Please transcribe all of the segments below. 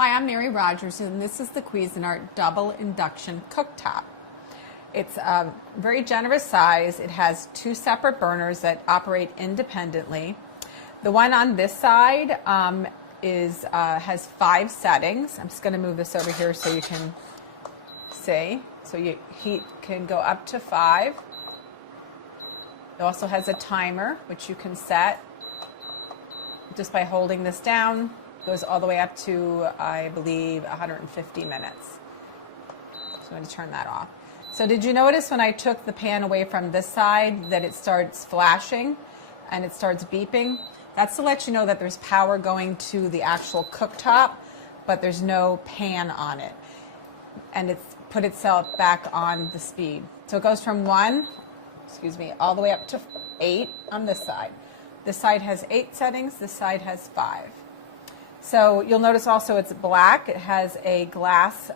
Hi, I'm Mary Rogers, and this is the Cuisinart Double Induction Cooktop. It's a very generous size. It has two separate burners that operate independently. The one on this side has 5 settings. I'm just going to move this over here so you can see. So your heat can go up to 5. It also has a timer, which you can set just by holding this down. Goes all the way up to, I believe, 150 minutes. So I'm going to turn that off. So did you notice when I took the pan away from this side that it starts flashing and it starts beeping? That's to let you know that there's power going to the actual cooktop, but there's no pan on it. And it's put itself back on the speed. So it goes from 1, all the way up to 8 on this side. This side has 8 settings, this side has 5. So you'll notice also it's black. It has a glass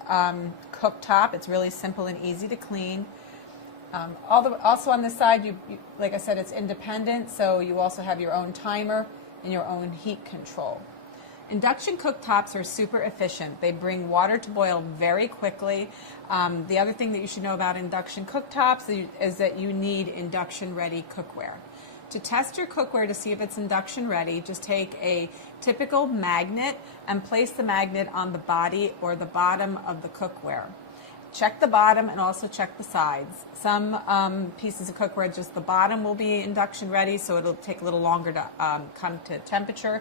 cooktop. It's really simple and easy to clean. Also on this side, like I said, it's independent, so you also have your own timer and your own heat control. Induction cooktops are super efficient. They bring water to boil very quickly. The other thing that you should know about induction cooktops is that you need induction-ready cookware. To test your cookware to see if it's induction ready, just take a typical magnet and place the magnet on the body or the bottom of the cookware. Check the bottom and also check the sides. Some pieces of cookware, just the bottom will be induction ready, so it'll take a little longer to come to temperature.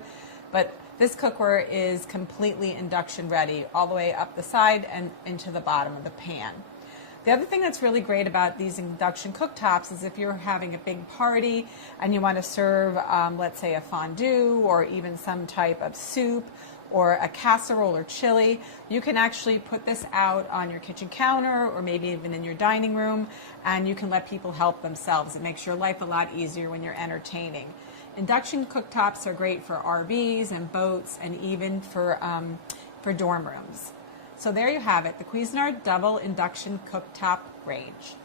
But this cookware is completely induction ready, all the way up the side and into the bottom of the pan. The other thing that's really great about these induction cooktops is if you're having a big party and you want to serve, let's say, a fondue or even some type of soup or a casserole or chili, you can actually put this out on your kitchen counter or maybe even in your dining room, and you can let people help themselves. It makes your life a lot easier when you're entertaining. Induction cooktops are great for RVs and boats and even for dorm rooms. So there you have it, the Cuisinart Double Induction Cooktop range.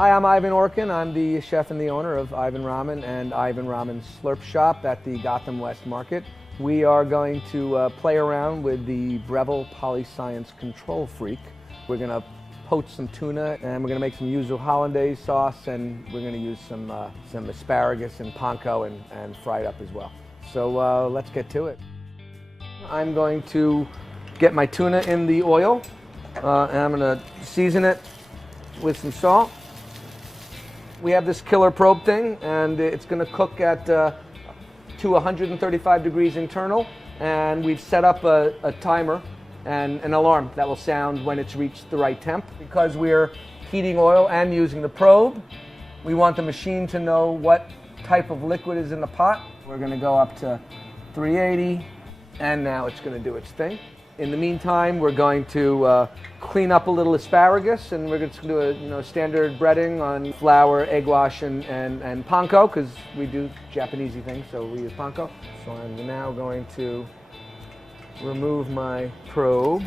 Hi, I'm Ivan Orkin. I'm the chef and the owner of Ivan Ramen and Ivan Ramen Slurp Shop at the Gotham West Market. We are going to play around with the Breville PolyScience Control Freak. We're going to poach some tuna, and we're going to make some yuzu hollandaise sauce, and we're going to use some asparagus and panko and fry it up as well. So let's get to it. I'm going to get my tuna in the oil, and I'm going to season it with some salt. We have this killer probe thing, and it's going to cook at to 135 degrees internal, and we've set up a timer and an alarm that will sound when it's reached the right temp. Because we're heating oil and using the probe, we want the machine to know what type of liquid is in the pot. We're going to go up to 380, and now it's going to do its thing. In the meantime, we're going to clean up a little asparagus, and we're just going to do a standard breading on flour, egg wash, and panko, because we do Japanesey things, so we use panko. So I'm now going to remove my probe.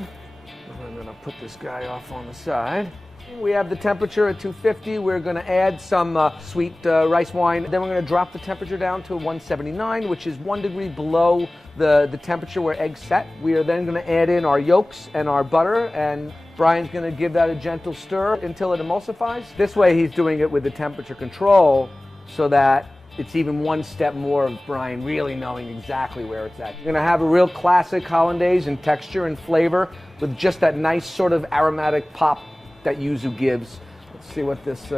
I'm going to put this guy off on the side. We have the temperature at 250. We're going to add some sweet rice wine. Then we're going to drop the temperature down to 179, which is 1 degree below the temperature where eggs set. We are then going to add in our yolks and our butter, and Brian's going to give that a gentle stir until it emulsifies. This way he's doing it with the temperature control so that it's even one step more of Brian really knowing exactly where it's at. You're going to have a real classic hollandaise in texture and flavor with just that nice sort of aromatic pop that yuzu gives. Let's see what this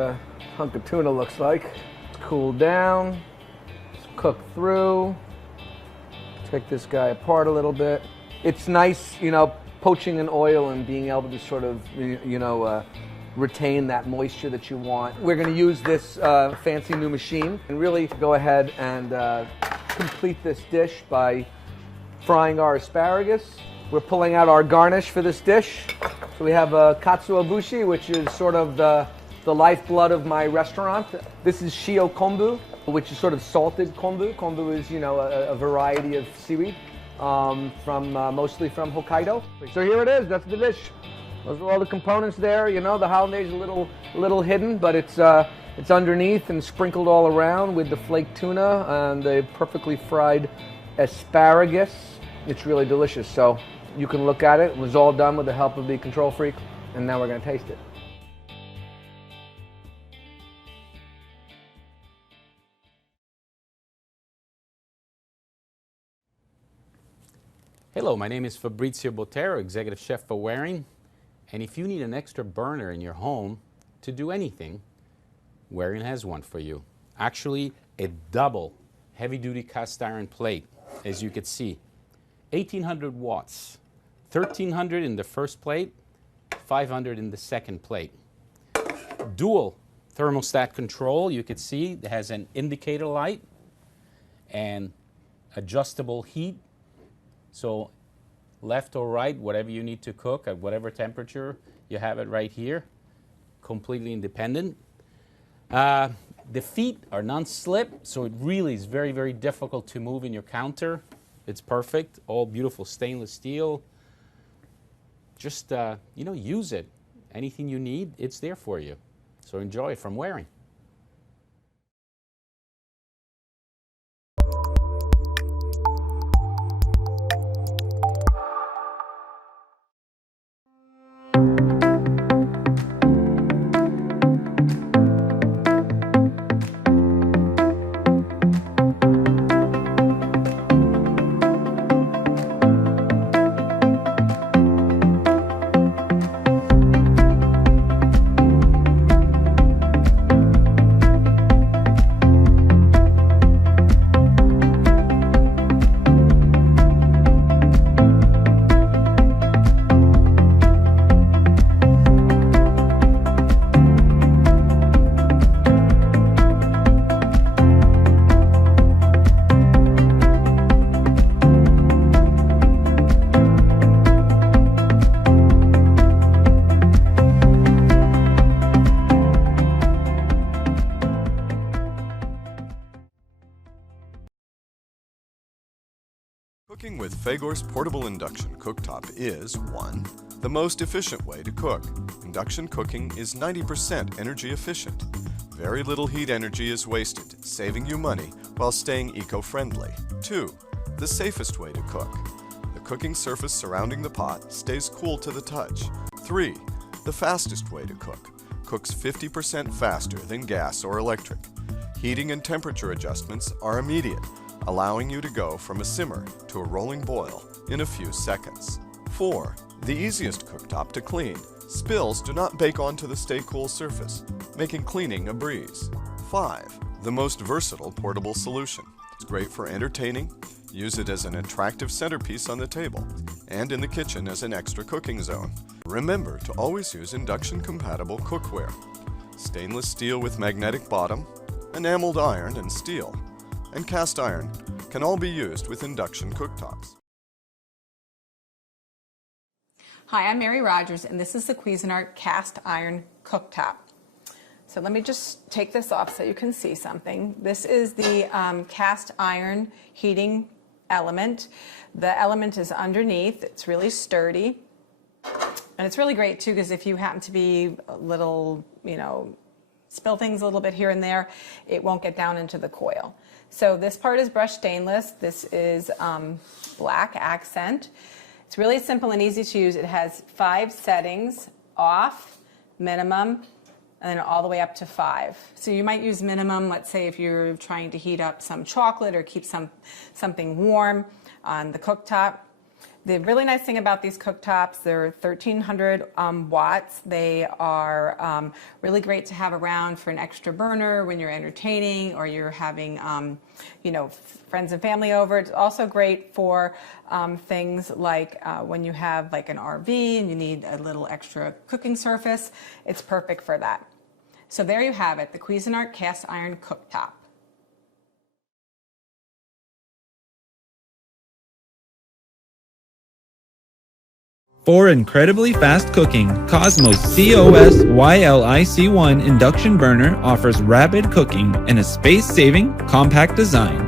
hunk of tuna looks like. It's cooled down, it's cooked through. Take this guy apart a little bit. It's nice, poaching in oil and being able to sort of, retain that moisture that you want. We're going to use this fancy new machine and really go ahead and complete this dish by frying our asparagus. We're pulling out our garnish for this dish. So we have katsuobushi, which is sort of the lifeblood of my restaurant. This is shio kombu, which is sort of salted kombu. Kombu is, a variety of seaweed mostly from Hokkaido. So here it is. That's the dish. Those are all the components there. The hollandaise is a little hidden, but it's underneath and sprinkled all around with the flaked tuna and the perfectly fried asparagus. It's really delicious. So you can look at it. It was all done with the help of the control freak, and now we're going to taste it. Hello, my name is Fabrizio Botero, Executive Chef for Waring. And if you need an extra burner in your home to do anything, Waring has one for you. Actually, a double heavy-duty cast iron plate, as you can see. 1800 watts, 1300 in the first plate, 500 in the second plate. Dual thermostat control, you can see it has an indicator light and adjustable heat. So left or right, whatever you need to cook at whatever temperature, you have it right here, completely independent. The feet are non-slip, so it really is very, very difficult to move in your counter. It's perfect, all beautiful stainless steel. Just, use it. Anything you need, it's there for you. So enjoy it from Waring. Cooking with Fagor's portable induction cooktop is 1. The most efficient way to cook. Induction cooking is 90% energy efficient. Very little heat energy is wasted, saving you money while staying eco-friendly. 2. The safest way to cook. The cooking surface surrounding the pot stays cool to the touch. 3. The fastest way to cook. Cooks 50% faster than gas or electric. Heating and temperature adjustments are immediate, allowing you to go from a simmer to a rolling boil in a few seconds. 4. The easiest cooktop to clean. Spills do not bake onto the stay cool surface, making cleaning a breeze. 5. The most versatile portable solution. It's great for entertaining. Use it as an attractive centerpiece on the table and in the kitchen as an extra cooking zone. Remember to always use induction-compatible cookware. Stainless steel with magnetic bottom, enameled iron and steel, and cast iron can all be used with induction cooktops. Hi, I'm Mary Rogers, and this is the Cuisinart cast iron cooktop. So let me just take this off so you can see something. This is the cast iron heating element. The element is underneath. It's really sturdy. And it's really great too, because if you happen to be a little, spill things a little bit here and there, it won't get down into the coil. So this part is brushed stainless. This is black accent. It's really simple and easy to use. It has 5 settings: off, minimum, and then all the way up to 5. So you might use minimum, let's say if you're trying to heat up some chocolate or keep something warm on the cooktop. The really nice thing about these cooktops, they're 1,300 watts. They are really great to have around for an extra burner when you're entertaining or you're having, friends and family over. It's also great for things like when you have like an RV and you need a little extra cooking surface. It's perfect for that. So there you have it, the Cuisinart cast iron cooktop. For incredibly fast cooking, Cosmo's COS-YLIC1 induction burner offers rapid cooking in a space-saving, compact design.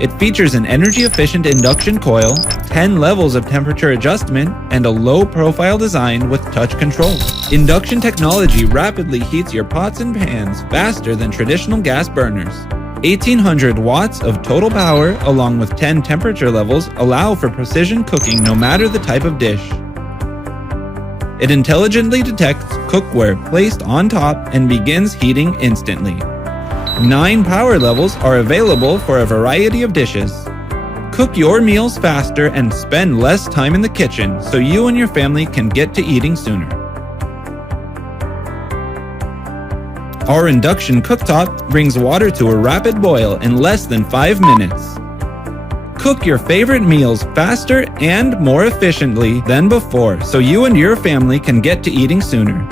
It features an energy-efficient induction coil, 10 levels of temperature adjustment, and a low-profile design with touch controls. Induction technology rapidly heats your pots and pans faster than traditional gas burners. 1,800 watts of total power along with 10 temperature levels allow for precision cooking no matter the type of dish. It intelligently detects cookware placed on top and begins heating instantly. 9 power levels are available for a variety of dishes. Cook your meals faster and spend less time in the kitchen so you and your family can get to eating sooner. Our induction cooktop brings water to a rapid boil in less than 5 minutes. Cook your favorite meals faster and more efficiently than before so you and your family can get to eating sooner.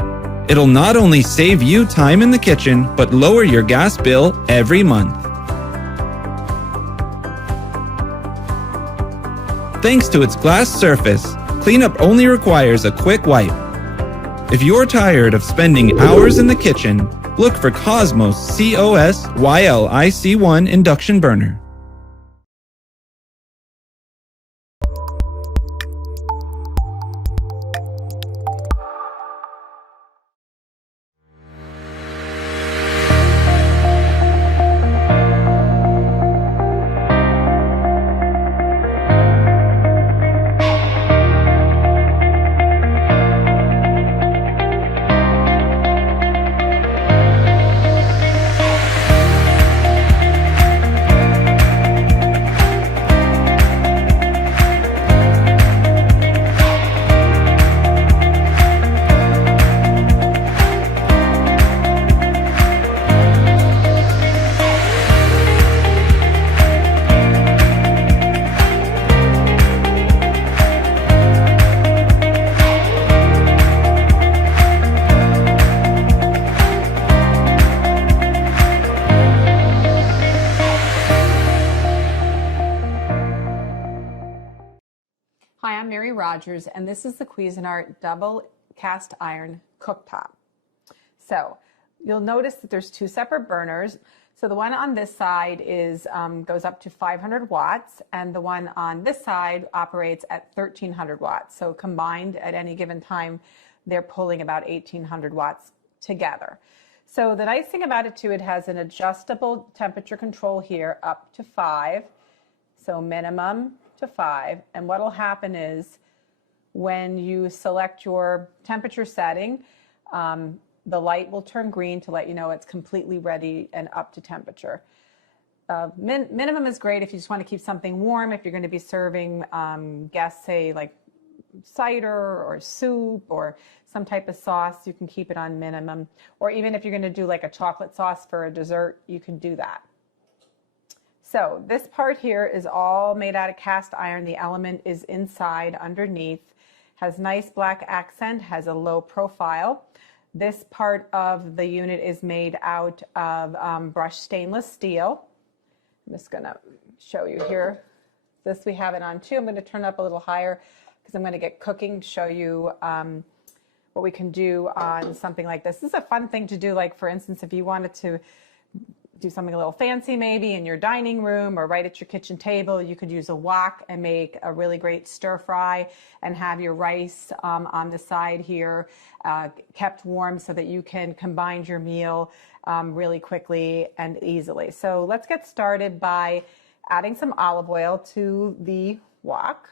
It'll not only save you time in the kitchen, but lower your gas bill every month. Thanks to its glass surface, cleanup only requires a quick wipe. If you're tired of spending hours in the kitchen, look for Cosmo's COS-YLIC1 induction burner. Hi, I'm Mary Rogers, and this is the Cuisinart double cast iron cooktop. So you'll notice that there's 2 separate burners. So the one on this side is goes up to 500 watts, and the one on this side operates at 1300 watts. So combined at any given time, they're pulling about 1800 watts together. So the nice thing about it too, it has an adjustable temperature control here up to 5. So minimum to 5. And what will happen is when you select your temperature setting, the light will turn green to let you know it's completely ready and up to temperature. Minimum is great if you just want to keep something warm. If you're going to be serving guests, say like cider or soup or some type of sauce, you can keep it on minimum. Or even if you're going to do like a chocolate sauce for a dessert, you can do that. So this part here is all made out of cast iron. The element is inside underneath, has nice black accent, has a low profile. This part of the unit is made out of brushed stainless steel. I'm just going to show you here. This we have it on too. I'm going to turn it up a little higher because I'm going to get cooking, show you what we can do on something like this. This is a fun thing to do, like for instance, if you wanted to do something a little fancy maybe in your dining room or right at your kitchen table, you could use a wok and make a really great stir fry and have your rice on the side here kept warm so that you can combine your meal really quickly and easily. So let's get started by adding some olive oil to the wok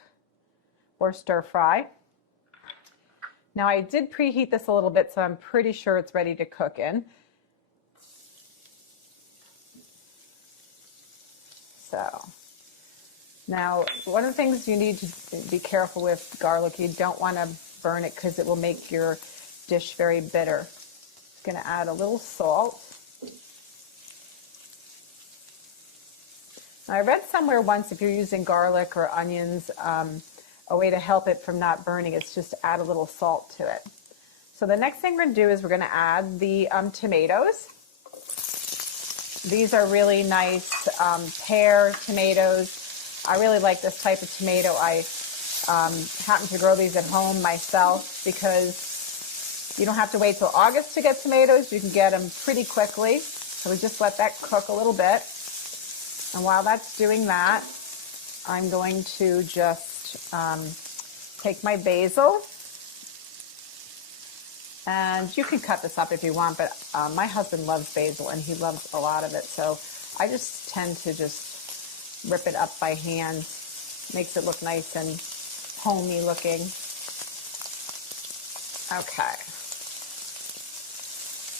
or stir fry. Now I did preheat this a little bit, so I'm pretty sure it's ready to cook in. So now one of the things you need to be careful with garlic, you don't want to burn it because it will make your dish very bitter. I'm going to add a little salt. Now, I read somewhere once if you're using garlic or onions, a way to help it from not burning is just to add a little salt to it. So the next thing we're going to do is we're going to add the tomatoes. These are really nice pear tomatoes. I really like this type of tomato. I happen to grow these at home myself because you don't have to wait till August to get tomatoes. You can get them pretty quickly. So we just let that cook a little bit. And while that's doing that, I'm going to just take my basil. And you can cut this up if you want, but my husband loves basil and he loves a lot of it. So I just tend to just rip it up by hand. Makes it look nice and homey looking. Okay.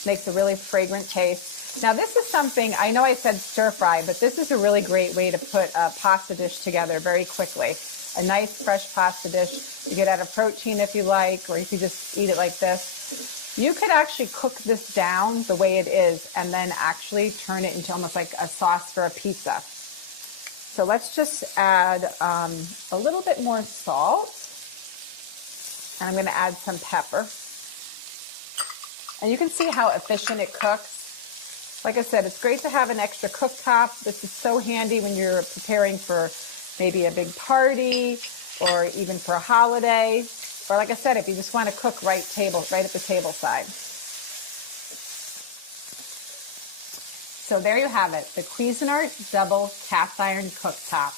Makes a really fragrant taste. Now this is something, I know I said stir fry, but this is a really great way to put a pasta dish together very quickly. A nice fresh pasta dish. You could add a protein if you like, or you could just eat it like this. You could actually cook this down the way it is and then actually turn it into almost like a sauce for a pizza. So let's just add a little bit more salt. And I'm going to add some pepper. And you can see how efficient it cooks. Like I said, it's great to have an extra cooktop. This is so handy when you're preparing for maybe a big party or even for a holiday. Or like I said, if you just want to cook right at the table side. So there you have it, the Cuisinart Double Cast Iron Cooktop.